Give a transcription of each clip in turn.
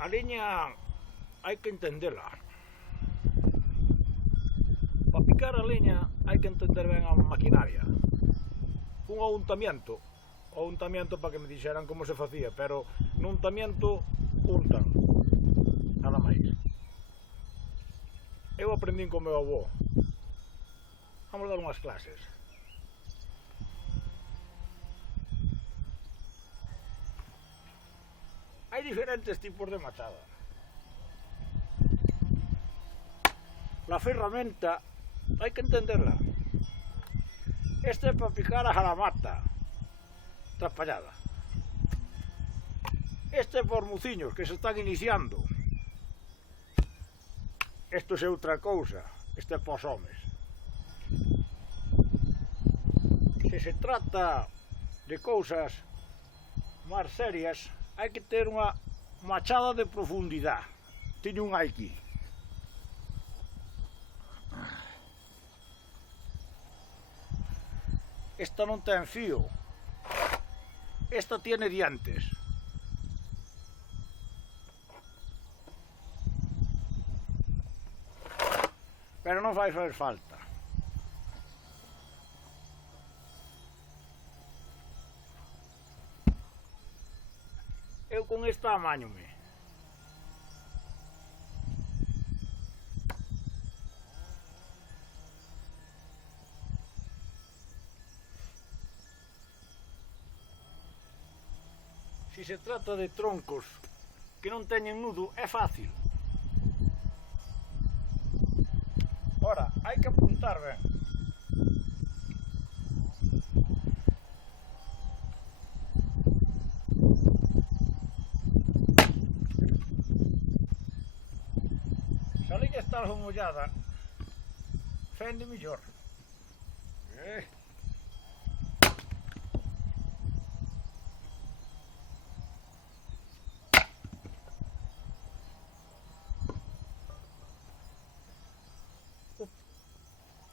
A liña hai que entenderla. Para picar a leña hai que entender ben a maquinaria. Un untamiento para que me dixeran como se facía, pero no untamiento untan, nada máis. Eu aprendín co meu avó. Vamos dar unhas clases. Hai diferentes tipos de machada. La ferramenta hai que entenderla. Este é para picar a jalamata traspallada. Este é para os muciños que se están iniciando. Isto é outra cousa. Este é para os homes. Se se trata de cousas máis serias, hai que ter unha machada de profundidade. Teño un aquí. Esta non ten fío. Esta tiene dientes. Pero non vai fazer falta. Eu con esta amañome. Si se trata de troncos que non teñen nudo, é fácil. Ora, hai que apuntar ben. Se a liña está algo mollada, fende mellor.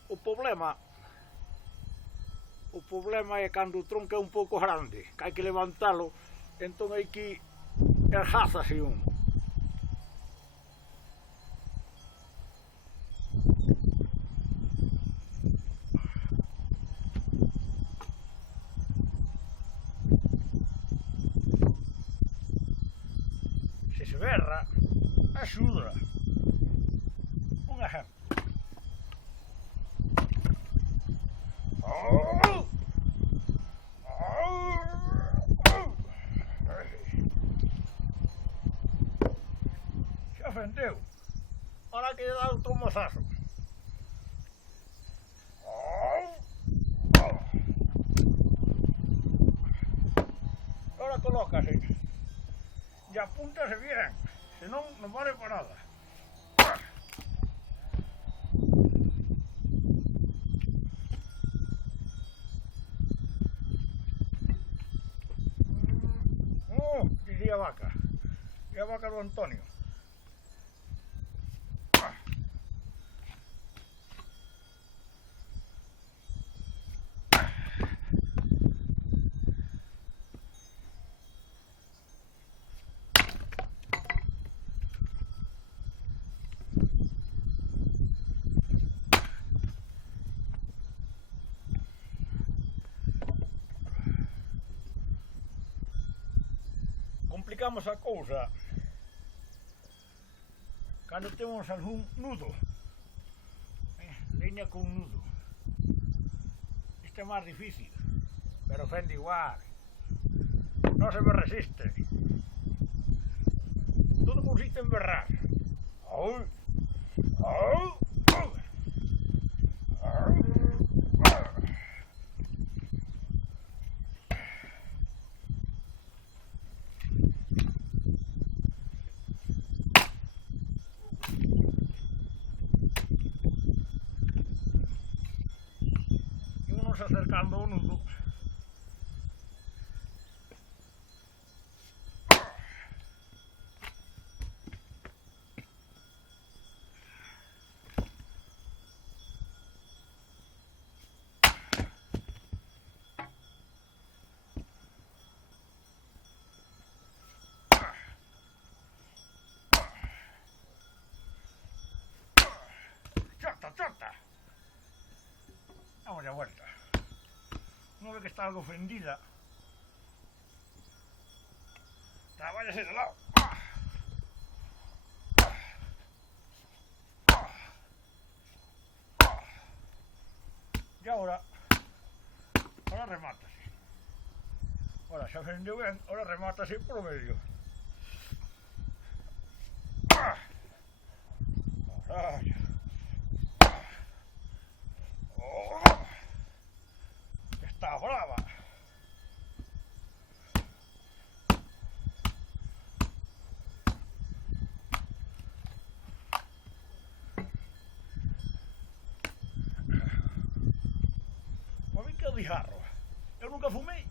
O problema é cando o tronco é un pouco grande, que hai que levantalo, entón hai que erjázase un. Se se berra, axuda. Un exemplo. Xa fendeu. Ahora que lle dá outro mozazo. Ahora colócase. E apúntase bien, senón non vale para nada. Dicía a vaca. E a vaca do Antonio. Complicamos a cousa cando temos algún nudo, leña con nudo. Isto é máis difícil, pero fende igual, non se me resiste. Todo consiste en berrar. Acercando o nudo. chota. Vamos de vuelta. Uno ve que está algo ofendida. Váyase de lado. Y ahora remata así. Ahora se ofendió bien, ahora remata así por lo medio. Está brava. Pues que dijarro. Eu nunca fumei.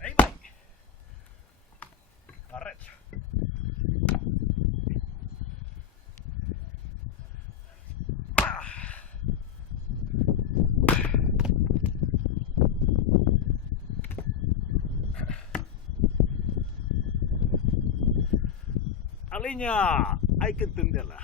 Aí vai. Arrecha. A liña hay que entenderla.